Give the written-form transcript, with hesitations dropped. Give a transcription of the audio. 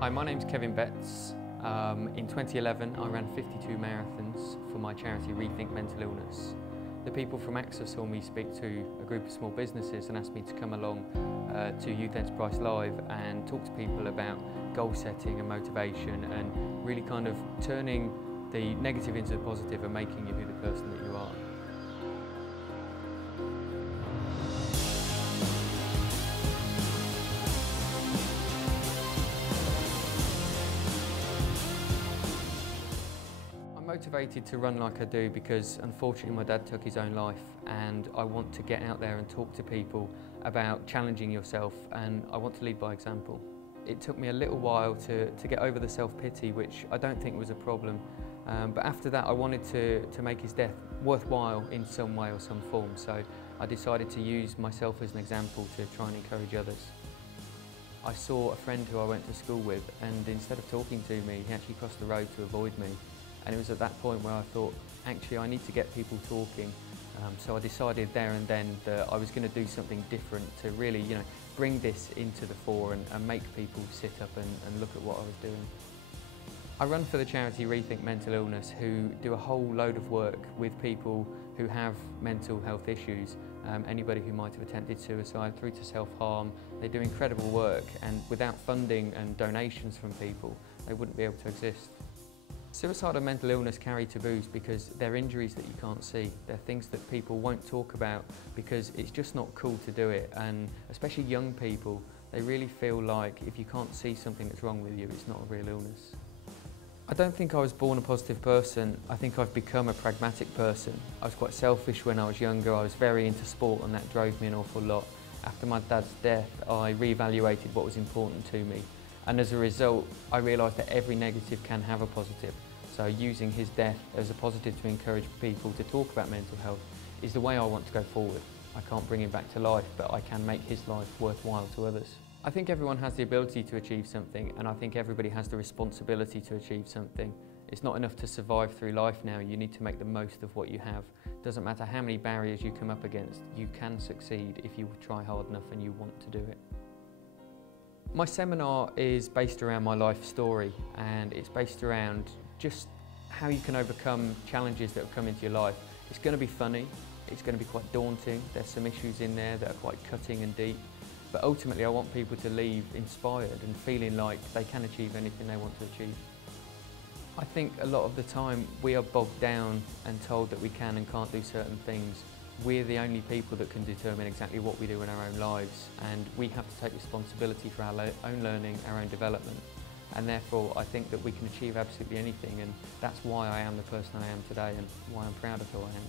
Hi, my name's Kevin Betts. In 2011 I ran 52 marathons for my charity Rethink mental illness. The people from AXA saw me speak to a group of small businesses and asked me to come along to Youth Enterprise Live and talk to people about goal setting and motivation and really kind of turning the negative into the positive and making you the person that you are. I'm motivated to run like I do because unfortunately my dad took his own life, and I want to get out there and talk to people about challenging yourself, and I want to lead by example. It took me a little while to get over the self-pity, which I don't think was a problem, but after that I wanted to make his death worthwhile in some way or some form, so I decided to use myself as an example to try and encourage others. I saw a friend who I went to school with, and instead of talking to me, he actually crossed the road to avoid me. And it was at that point where I thought, actually I need to get people talking. So I decided there and then that I was going to do something different to really, bring this into the fore and make people sit up and look at what I was doing. I run for the charity Rethink Mental Illness, who do a whole load of work with people who have mental health issues. Anybody who might have attempted suicide through to self-harm. They do incredible work, and without funding and donations from people, they wouldn't be able to exist. Suicide and mental illness carry taboos because they're injuries that you can't see. They're things that people won't talk about because it's just not cool to do it, and especially young people, they really feel like if you can't see something that's wrong with you, it's not a real illness. I don't think I was born a positive person. I think I've become a pragmatic person. I was quite selfish when I was younger. I was very into sport, and that drove me an awful lot. After my dad's death, I re-evaluated what was important to me. And as a result, I realised that every negative can have a positive. So using his death as a positive to encourage people to talk about mental health is the way I want to go forward. I can't bring him back to life, but I can make his life worthwhile to others. I think everyone has the ability to achieve something, and I think everybody has the responsibility to achieve something. It's not enough to survive through life now, you need to make the most of what you have. Doesn't matter how many barriers you come up against, you can succeed if you try hard enough and you want to do it. My seminar is based around my life story, and it's based around just how you can overcome challenges that have come into your life. It's going to be funny, it's going to be quite daunting, there's some issues in there that are quite cutting and deep, but ultimately I want people to leave inspired and feeling like they can achieve anything they want to achieve. I think a lot of the time we are bogged down and told that we can and can't do certain things. We're the only people that can determine exactly what we do in our own lives, and we have to take responsibility for our own learning, our own development, and therefore I think that we can achieve absolutely anything, and that's why I am the person I am today and why I'm proud of who I am.